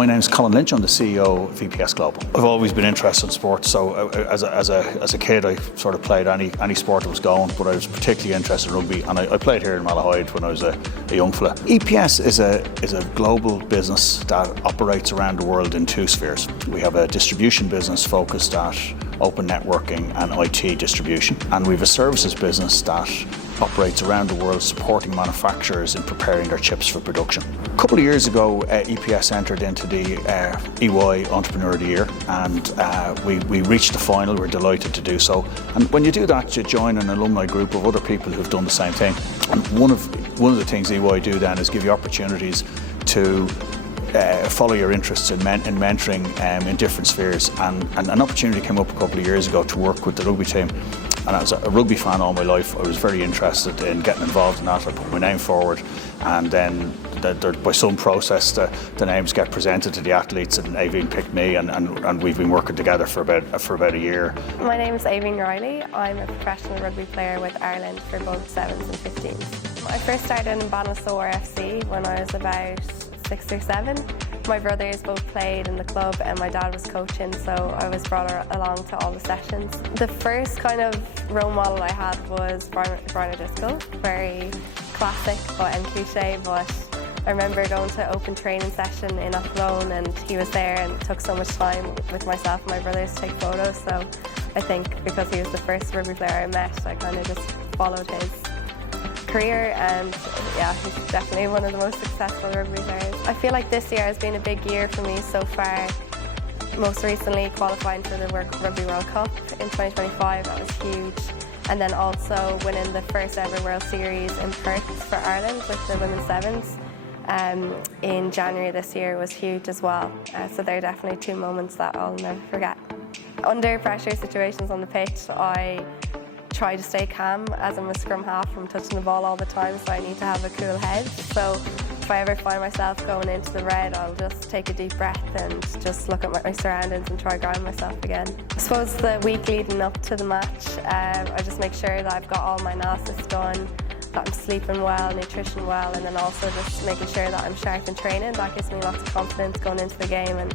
My name's Colin Lynch, I'm the CEO of EPS Global. I've always been interested in sports, so as a kid I sort of played any sport that was going, but I was particularly interested in rugby, and I played here in Malahide when I was a young fella. EPS is a global business that operates around the world in two spheres. We have a distribution business focused at open networking and IT distribution, and we have a services business that operates around the world supporting manufacturers in preparing their chips for production. A couple of years ago, EPS entered into the EY Entrepreneur of the Year, and we reached the final. We're delighted to do so. And when you do that, you join an alumni group of other people who've done the same thing. And one of the things EY do then is give you opportunities to follow your interests in mentoring in different spheres. And an opportunity came up a couple of years ago to work with the rugby team. And as a rugby fan all my life, I was very interested in getting involved in that. I put my name forward, and then by some process the names get presented to the athletes, and Aoibheann picked me, and we've been working together for about a year. My name is Aoibheann Reilly. I'm a professional rugby player with Ireland for both 7s and 15s. I first started in Banasore FC when I was about 6 or 7. My brothers both played in the club and my dad was coaching, so I was brought along to all the sessions. The first kind of role model I had was Brian O'Driscoll, very classic and cliche, but I remember going to open training session in Athlone, and he was there, and it took so much time with myself and my brothers to take photos, so I think because he was the first rugby player I met, I kind of just followed his career, and yeah, he's definitely one of the most successful rugby players. I feel like this year has been a big year for me so far. Most recently qualifying for the Rugby World Cup in 2025, that was huge. And then also winning the first ever World Series in Perth for Ireland with the women's 7s in January this year was huge as well. So they're definitely two moments that I'll never forget. Under pressure situations on the pitch, I try to stay calm. As I'm a scrum half, I'm touching the ball all the time, so I need to have a cool head. So if I ever find myself going into the red, I'll just take a deep breath and just look at my surroundings and try to ground myself again. I suppose the week leading up to the match, I just make sure that I've got all my analysis done, that I'm sleeping well, nutrition well, and then also just making sure that I'm sharp in training. That gives me lots of confidence going into the game. And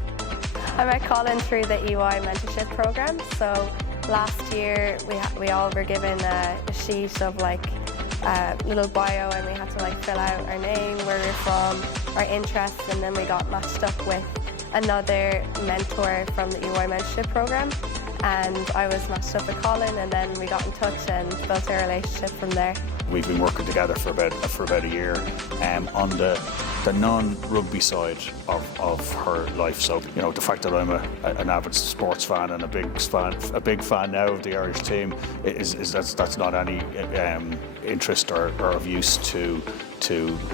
I met Colin through the EY Mentorship program. So last year we all were given a sheet of like a little bio, and we had to like fill out our name, where we're from, our interests, and then we got matched up with another mentor from the EY Mentorship program, and I was matched up with Colin, and then we got in touch and built a relationship from there. We've been working together for about a year on the non-rugby side of her life. So, you know, the fact that I'm an avid sports fan and a big fan now of the Irish team that's not any interest or of use to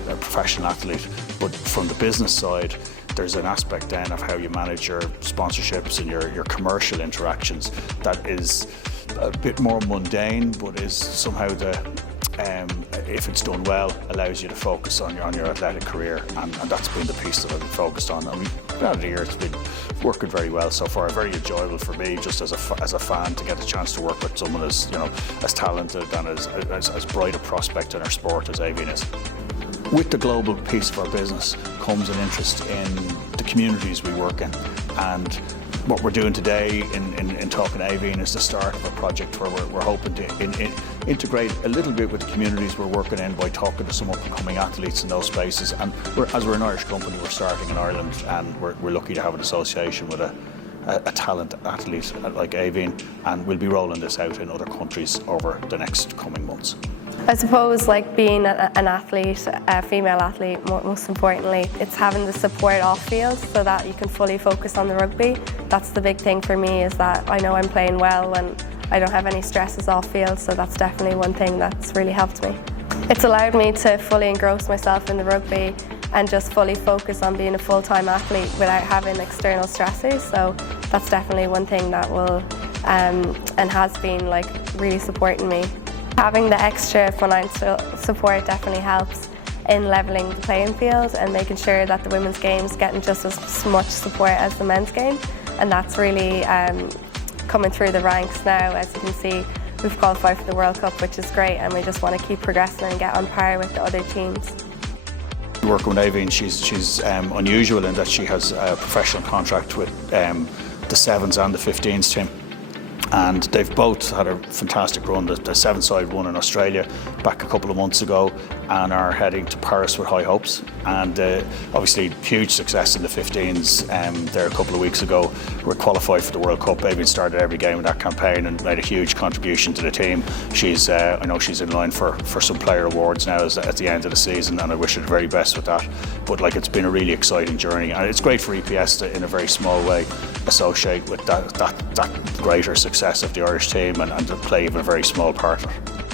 a professional athlete. But from the business side, there's an aspect then of how you manage your sponsorships and your commercial interactions that is a bit more mundane, but is somehow if it's done well, allows you to focus on your athletic career, and that's been the piece that I've been focused on. And about a year, it's been working very well so far. Very enjoyable for me, just as a fan, to get a chance to work with someone as talented and as bright a prospect in our sport as Aoibheann is. With the global piece of our business comes an interest in the communities we work in, and what we're doing today in talking to Aoibheann is the start of a project where we're hoping to integrate a little bit with the communities we're working in by talking to some up-and-coming athletes in those spaces. And as we're an Irish company, we're starting in Ireland, and we're lucky to have an association with a talented athlete like Aoibheann, and we'll be rolling this out in other countries over the next coming months. I suppose like being an athlete, a female athlete, most importantly, it's having the support off field so that you can fully focus on the rugby. That's the big thing for me, is that I know I'm playing well and I don't have any stresses off field, so that's definitely one thing that's really helped me. It's allowed me to fully engross myself in the rugby and just fully focus on being a full-time athlete without having external stressors, so that's definitely one thing that will and has been like really supporting me. Having the extra financial support definitely helps in levelling the playing field and making sure that the women's game's getting just as much support as the men's game, and that's really coming through the ranks now. As you can see, we've qualified for the World Cup, which is great, and we just want to keep progressing and get on par with the other teams. Working with Aoibheann, she's unusual in that she has a professional contract with the sevens and the 15s team. And they've both had a fantastic run. The seven side won in Australia back a couple of months ago and are heading to Paris with high hopes. And obviously huge success in the 15s there a couple of weeks ago. We're qualified for the World Cup. Aoibheann started every game in that campaign and made a huge contribution to the team. I know she's in line for some player awards now at the end of the season, and I wish her the very best with that. But it's been a really exciting journey, and it's great for EPS to, in a very small way, associate with that greater success of the Irish team and to play even a very small part of it.